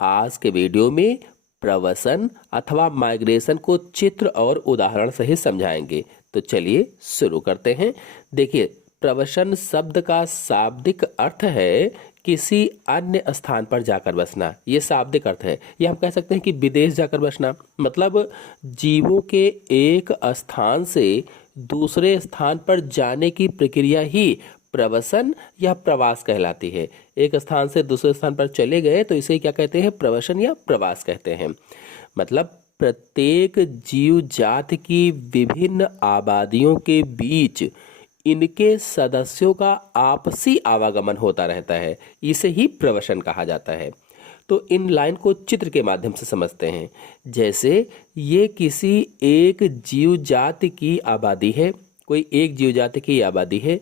आज के वीडियो में प्रवसन अथवा माइग्रेशन को चित्र और उदाहरण सहित समझाएंगे। तो चलिए शुरू करते हैं। देखिए, प्रवसन शब्द का शाब्दिक अर्थ है किसी अन्य स्थान पर जाकर बसना। ये शाब्दिक अर्थ है। ये हम कह सकते हैं कि विदेश जाकर बसना, मतलब जीवों के एक स्थान से दूसरे स्थान पर जाने की प्रक्रिया ही प्रवसन या प्रवास कहलाती है। एक स्थान से दूसरे स्थान पर चले गए तो इसे क्या कहते हैं? प्रवसन या प्रवास कहते हैं। मतलब प्रत्येक जीव जाति की विभिन्न आबादियों के बीच इनके सदस्यों का आपसी आवागमन होता रहता है। इसे ही प्रवसन कहा जाता है। तो इन लाइन को चित्र के माध्यम से समझते हैं। जैसे ये किसी एक जीव जाति की आबादी है, कोई एक जीव जाति की आबादी है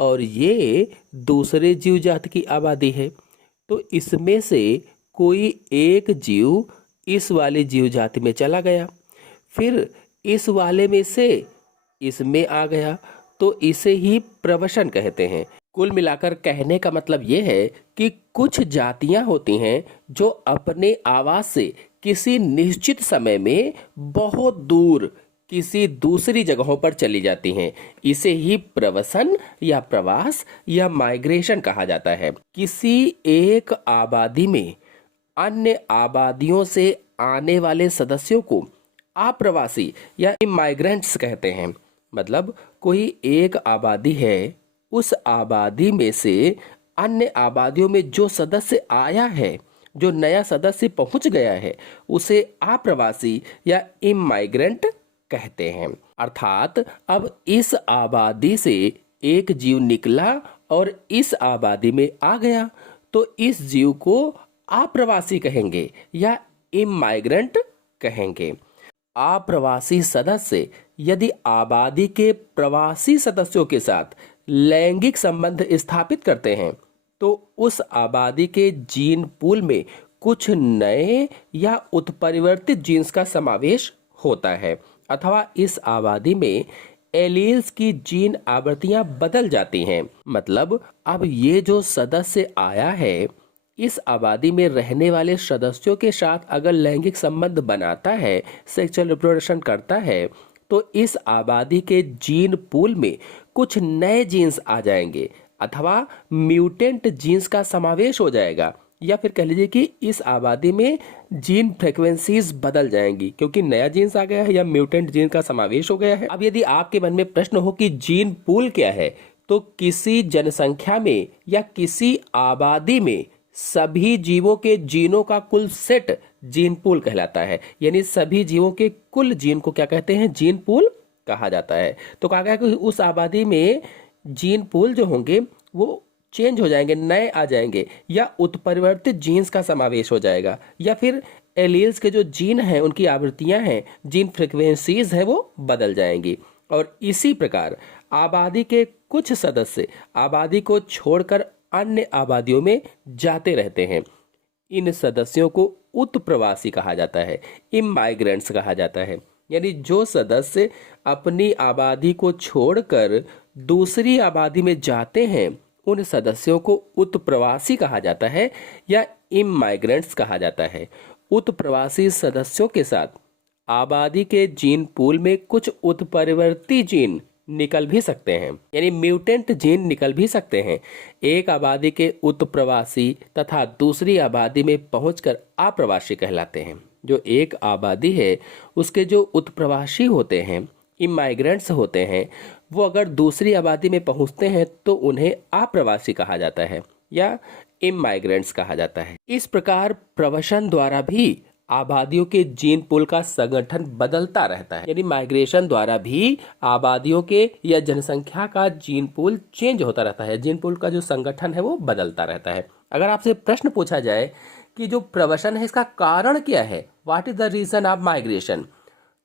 और ये दूसरे जीव जाति की आबादी है। तो इसमें से कोई एक जीव इस वाले जीव जाति में चला गया, फिर इस वाले में से इसमें आ गया, तो इसे ही प्रवसन कहते हैं। कुल मिलाकर कहने का मतलब ये है कि कुछ जातियां होती हैं जो अपने आवास से किसी निश्चित समय में बहुत दूर किसी दूसरी जगहों पर चली जाती हैं। इसे ही प्रवसन या प्रवास या माइग्रेशन कहा जाता है। किसी एक आबादी में अन्य आबादियों से आने वाले सदस्यों को आप्रवासी या माइग्रेंट्स कहते हैं। मतलब कोई एक आबादी है, उस आबादी में से अन्य आबादियों में जो सदस्य आया है, जो नया सदस्य पहुंच गया है, उसे आप्रवासी या इमाइग्रेंट कहते हैं। अर्थात अब इस आबादी से एक जीव निकला और इस आबादी में आ गया, तो इस जीव को आप्रवासी कहेंगे या इमाइग्रेंट कहेंगे। अप्रवासी सदस्य यदि आबादी के प्रवासी सदस्यों के साथ लैंगिक संबंध स्थापित करते हैं तो उस आबादी के जीन पूल में कुछ नए या उत्परिवर्तित जीन्स का समावेश होता है, अथवा इस आबादी में एलील्स की जीन आवृत्तियां बदल जाती हैं। मतलब अब ये जो सदस्य आया है, इस आबादी में रहने वाले सदस्यों के साथ अगर लैंगिक संबंध बनाता है, सेक्सुअल रिप्रोडक्शन करता है, तो इस आबादी के जीन पूल में कुछ नए जीन्स आ जाएंगे, अथवा म्यूटेंट जीन्स का समावेश हो जाएगा, या फिर कह लीजिए कि इस आबादी में जीन फ्रीक्वेंसीज बदल जाएंगी क्योंकि नया जीन्स आ गया है या म्यूटेंट जीन का समावेश हो गया है। अब यदि आपके मन में प्रश्न हो कि जीन पूल क्या है, तो किसी जनसंख्या में या किसी आबादी में सभी जीवों के जीनों का कुल सेट जीन पूल कहलाता है। यानी सभी जीवों के कुल जीन को क्या कहते हैं? जीन पूल कहा जाता है। तो कहा गया कि उस आबादी में जीन पूल जो होंगे वो चेंज हो जाएंगे, नए आ जाएंगे, या उत्परिवर्तित जीन्स का समावेश हो जाएगा, या फिर एलील्स के जो जीन हैं, उनकी आवृत्तियां हैं, जीन फ्रीक्वेंसीज हैं, वो बदल जाएंगी। और इसी प्रकार आबादी के कुछ सदस्य आबादी को छोड़कर अन्य आबादियों में जाते रहते हैं। इन सदस्यों को उत्प्रवासी कहा जाता है, इमाइग्रेंट्स कहा जाता है। यानी जो सदस्य अपनी आबादी को छोड़कर दूसरी आबादी में जाते हैं, उन सदस्यों को उत्प्रवासी कहा जाता है या इमाइग्रेंट्स कहा जाता है। उत्प्रवासी सदस्यों के साथ आबादी के जीन पूल में कुछ उत्परिवर्ती जीन निकल भी सकते हैं, यानी म्यूटेंट जीन निकल भी सकते हैं। एक आबादी के उत्प्रवासी तथा दूसरी आबादी में पहुंचकर अप्रवासी कहलाते हैं। जो एक आबादी है उसके जो उत्प्रवासी होते हैं, इमाइग्रेंट्स होते हैं, वो अगर दूसरी आबादी में पहुंचते हैं तो उन्हें अप्रवासी कहा जाता है या इमाइग्रेंट्स कहा जाता है। इस प्रकार प्रवसन द्वारा भी आबादियों के जीन पूल का संगठन बदलता रहता है। यानी माइग्रेशन द्वारा भी आबादियों के या जनसंख्या का जीन पूल चेंज होता रहता है। जीन पूल का जो संगठन है वो बदलता रहता है। अगर आपसे प्रश्न पूछा जाए कि जो प्रवसन है इसका कारण क्या है, what is the reason of migration,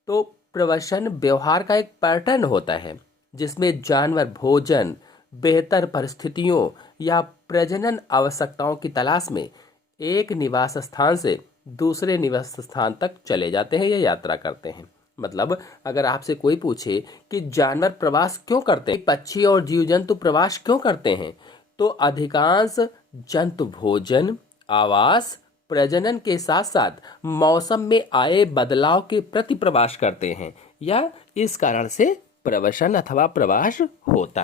तो प्रवसन व्यवहार का एक पैटर्न होता है जिसमें जानवर भोजन, बेहतर परिस्थितियों या प्रजनन आवश्यकताओं की तलाश में एक निवास स्थान से दूसरे निवास स्थान तक चले जाते हैं या यात्रा करते हैं। मतलब अगर आपसे कोई पूछे कि जानवर प्रवास क्यों करते हैं, पक्षी और जीव जंतु प्रवास क्यों करते हैं, तो अधिकांश जंतु भोजन, आवास, प्रजनन के साथ साथ मौसम में आए बदलाव के प्रति प्रवास करते हैं, या इस कारण से प्रवसन अथवा प्रवास होता है।